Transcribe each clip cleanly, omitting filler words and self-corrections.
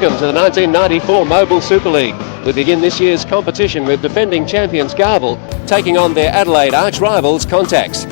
welcome to the 1994 MOBIL Super League. We begin this year's competition with defending champions GARVILLE taking on their Adelaide arch-rivals Contax.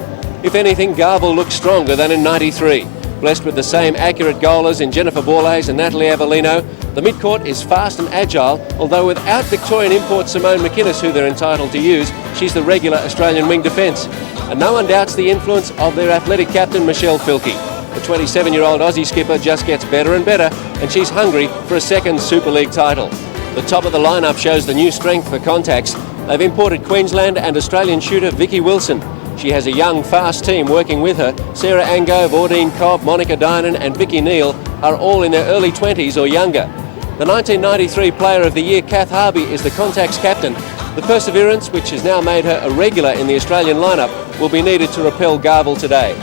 If anything, GARVILLE looks stronger than in '93. Blessed with the same accurate goalers in Jennifer Borlase and Natalie Avellino, the midcourt is fast and agile, although without Victorian import Simone McInnes, who they're entitled to use, she's the regular Australian wing defence. And no one doubts the influence of their athletic captain, Michelle Filkey. The 27-year-old Aussie skipper just gets better and better, and she's hungry for a second Super League title. The top of the lineup shows the new strength for Contax. They've imported Queensland and Australian shooter Vicky Wilson. She has a young, fast team working with her. Sarah Angove, Audine Cobb, Monica Dinan and Vicky Neal are all in their early 20s or younger. The 1993 Player of the Year, Kath Harvey, is the Contax captain. The perseverance, which has now made her a regular in the Australian lineup, will be needed to repel GARVILLE today.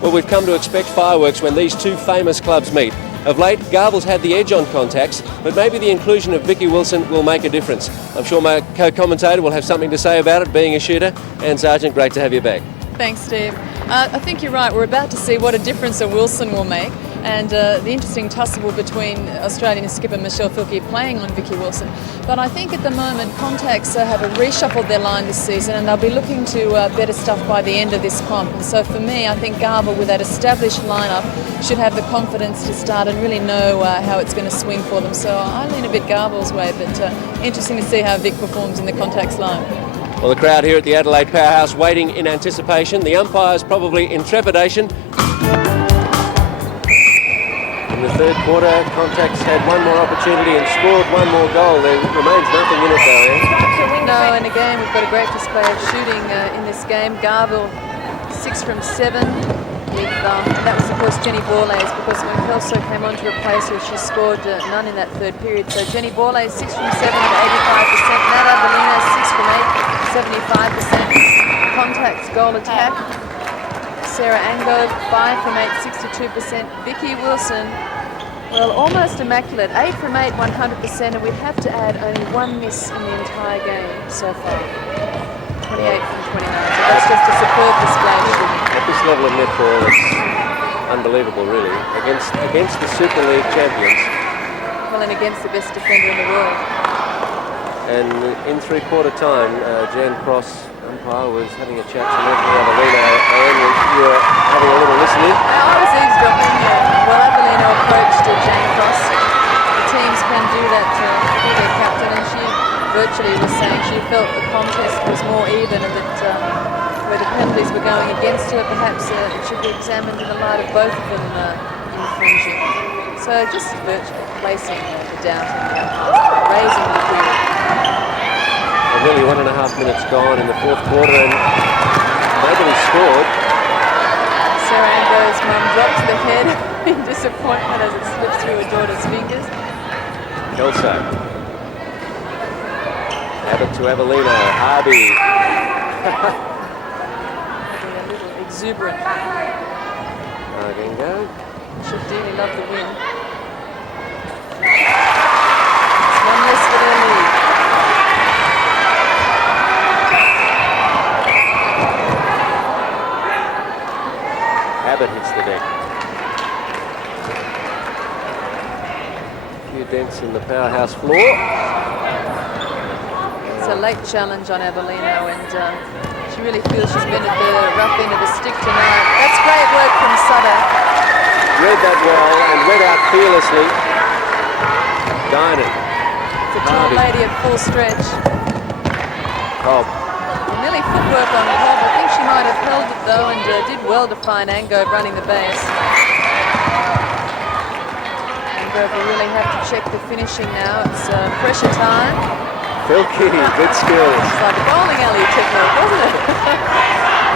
Well, we've come to expect fireworks when these two famous clubs meet. Of late, GARVILLE's had the edge on Contax, but maybe the inclusion of Vicky Wilson will make a difference. I'm sure my co-commentator will have something to say about it, being a shooter. And Sergeant, great to have you back. Thanks, Steve. I think you're right. We're about to see what a difference a Wilson will make, and the interesting tussle between Australian skipper Michelle Filkey playing on Vicky Wilson. But I think at the moment Contax have reshuffled their line this season, and they'll be looking to better stuff by the end of this comp. And so for me, I think GARVILLE, with that established lineup, should have the confidence to start and really know how it's going to swing for them. So I lean a bit GARVILLE's way, but interesting to see how Vic performs in the Contax line. Well, the crowd here at the Adelaide Powerhouse waiting in anticipation. The umpires probably in trepidation. In the third quarter, Contax had one more opportunity and scored one more goal. There remains nothing in it though, eh? No, and again, we've got a great display of shooting in this game. GARVILLE 6 from 7. And that was, of course, Jenny Borlase, because when Kelso came on to replace her, she scored none in that third period. So Jenny Borlase 6 from 7 at 85%. Nat Avellino 6 from 8, 75%. Contax goal attack. Sarah Angove 5 from 8, 62%. Vicky Wilson, well, almost immaculate, 8 from 8, 100%, and we'd have to add only one miss in the entire game so far. 28 from 29. So that's just a superb display of shooting. At this level of netball, it's unbelievable, really. Against the Super League champions. Well, and against the best defender in the world. And in three-quarter time, Jan Cross, umpire, was having a chat to Natalie Avellino, and you were having a little listen in. I was eavesdropping. Well, Avellino approached Jane Cross. The teams can do that for their captain, and she virtually was saying she felt the contest was more even, and that where the penalties were going against her, perhaps it should be examined in the light of both of them infringing. So just virtually placing the doubt in the umpires, raising the query. Nearly 1.5 minutes gone in the fourth quarter, and nobody scored. Sarah Angove's mum drops the head in disappointment as it slips through her daughter's fingers. Kelso. Abbott to Avellino. Harvey. A little exuberant. Argengo. Should dearly love the win. It's one less for their lead. Abbott hits the deck. A few dents in the powerhouse floor. It's a late challenge on Avellino, and she really feels she's been at the rough end of the stick tonight. That's great work from Sutter. Read that well and read out fearlessly. Dinan. It's a tall lady at full stretch. Cobb. Nearly footwork on Cobb. I think she might have held it though, and did well to find Angove running the base. Angove will really have to check the finishing now. It's pressure time. Filkey, good skills. It's like a bowling alley technique, wasn't it?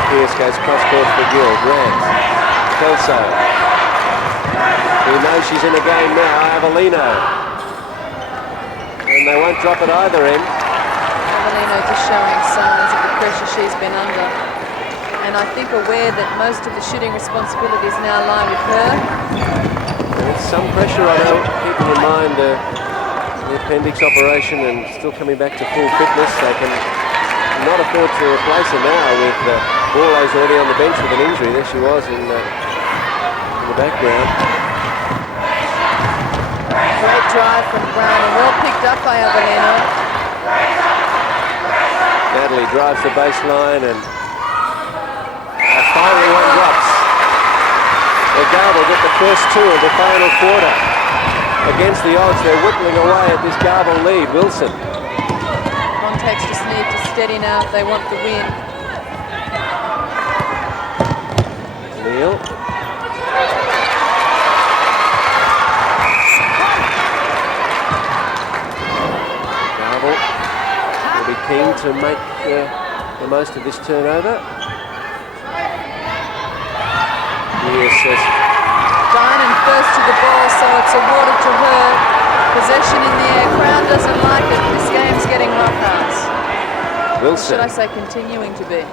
Pierce goes cross-court for Gill. Grant. Kelso. Who knows she's in the game now. Avellino. And they won't drop at either end. Avellino just showing signs of the pressure she's been under. And I think aware that most of the shooting responsibilities now lie with her. There's some pressure on her, keeping in mind the appendix operation and still coming back to full fitness. They can not afford to replace her now with Borlase already on the bench with an injury. There she was in the background. Great drive from Brown and well picked up by Avellino. Natalie drives the baseline and finally one drops. The Garville get the first two of the final quarter. Against the odds, they're whittling away at this Garville lead. Wilson. Contax just need to steady now if they want the win. Neil. Garville will be keen to make the most of this turnover. Yes, Dinan first to the ball, so it's awarded to her. Possession in the air. Crowd doesn't like it. This game's getting roughhouse. Wilson. Should I say continuing to be? And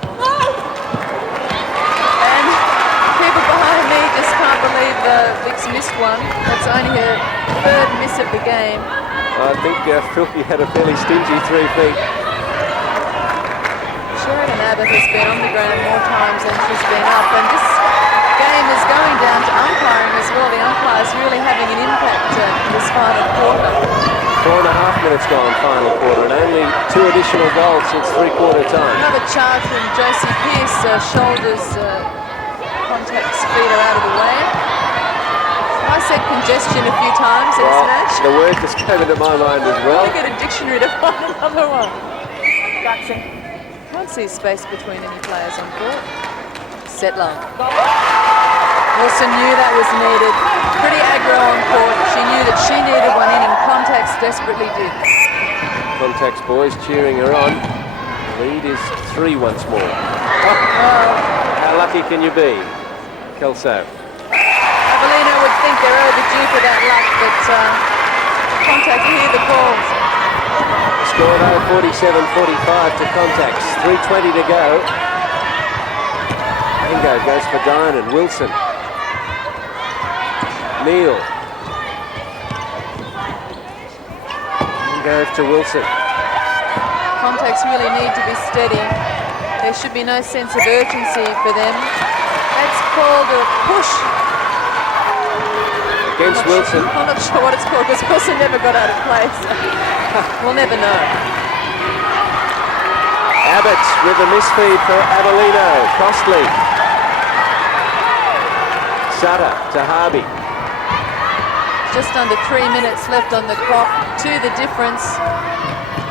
people behind me just can't believe Vic's missed one. That's only her third miss of the game. I think Filky had a fairly stingy 3 feet. Sheridan Abbott has been on the ground more times than she's been up, and this game is going down to umpiring as well. The umpires really having an impact in this final quarter. 4.5 minutes gone final quarter, and only 2 additional goals since 3/4 time. Another charge from Josie Pearce, shoulders Contax feet are out of the way. I said congestion a few times in this match. The word just came into my mind as well. I'll get a dictionary to find another one. Gotcha. Can't see space between any players on court. Set line. Wilson knew that was needed. Pretty aggro on court. She knew that she needed one in, and Contax desperately did. Contax boys cheering her on. Lead is 3 once more. How lucky can you be, Kelso? Avellino would think they're overdue for that luck, but Contax hear the calls. Score though 47-45 to Contax. 3:20 to go. Bingo goes for Dinan. Wilson. Neil. Bingo to Wilson. Contax really need to be steady. There should be no sense of urgency for them. That's called a push. Against Wilson. I'm not sure what it's called because Wilson never got out of place. We'll never know. Abbott with a misfeed for Avellino. Costly. Sutter to Harvey. Just under 3 minutes left on the clock. 2 the difference.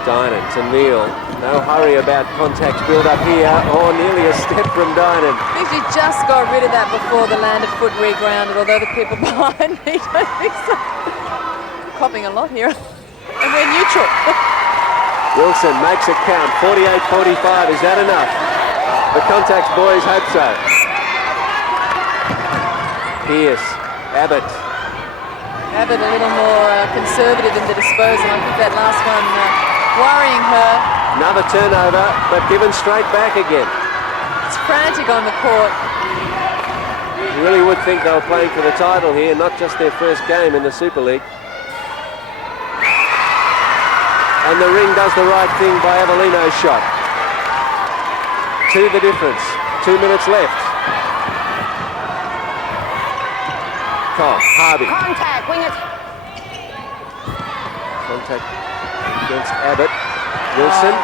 Dinan to Neil. No hurry about Contax build up here. Oh, nearly a step from Dinan. I think she just got rid of that before the landed foot regrounded, although the people behind me don't think so. Copping a lot here. And we're neutral. Wilson makes it count. 48-45. Is that enough? The Contax boys hope so. Pearce. Abbott. Abbott a little more conservative in the disposal. I think that last one worrying her. Another turnover, but given straight back again. It's frantic on the court. You really would think they were playing for the title here, not just their first game in the Super League. And the ring does the right thing by Avellino's shot. 2 the difference. 2 minutes left. Cobb, Harvey. Contact, wing it. Contact against Abbott. Wilson.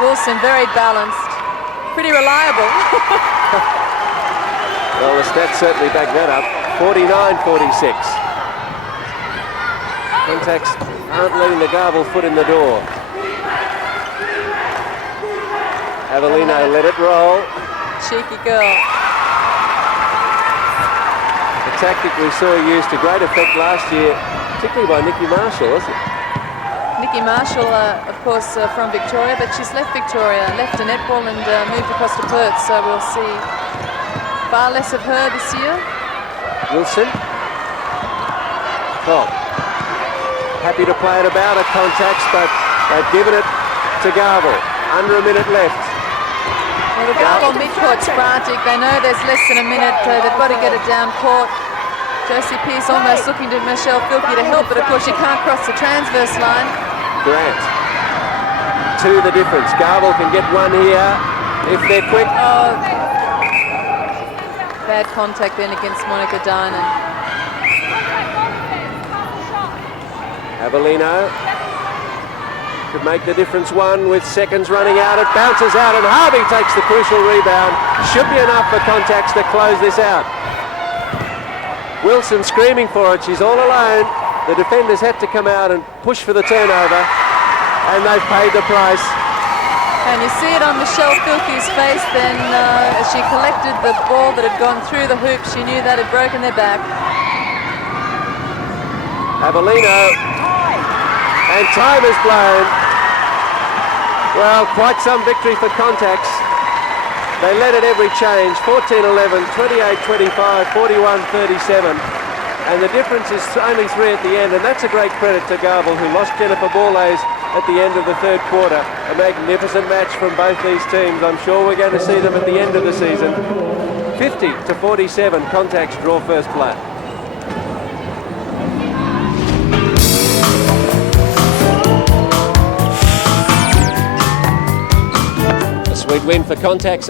Wilson very balanced. Pretty reliable. Well, the stats certainly back that up. 49-46. Contax aren't letting the Garville foot in the door. Avellino let it roll. Cheeky girl. The tactic we saw used to great effect last year, particularly by Nikki Marshall, wasn't it? Nikki Marshall, of course, from Victoria, but she's left Victoria, left to netball and moved across to Perth, so we'll see far less of her this year. Wilson. Cobb. Happy to play it about at Contax, but they've given it to Garville. Under a minute left. Well, the Garville midcourt's frantic. They know there's less than a minute. They've got to get it down court. Josie Pearce almost looking to Michelle Filkey to help, but of course she can't cross the transverse line. Grant. 2 the difference. Garville can get one here if they're quick. Oh, bad contact then against Monica Dinan. Avellino could make the difference one with seconds running out. It bounces out and Harvey takes the crucial rebound. Should be enough for Contax to close this out. Wilson screaming for it. She's all alone. The defenders had to come out and push for the turnover, and they've paid the price. And you see it on Michelle Filkey's face then as she collected the ball that had gone through the hoop. She knew that had broken their back. Avellino, and time is blown. Well, quite some victory for Contax. They led at every change, 14-11, 28-25, 41-37. And the difference is only 3 at the end, and that's a great credit to Garville, who lost Jennifer Borlase at the end of the third quarter. A magnificent match from both these teams. I'm sure we're going to see them at the end of the season. 50-47, Contax draw first play. A sweet win for Contax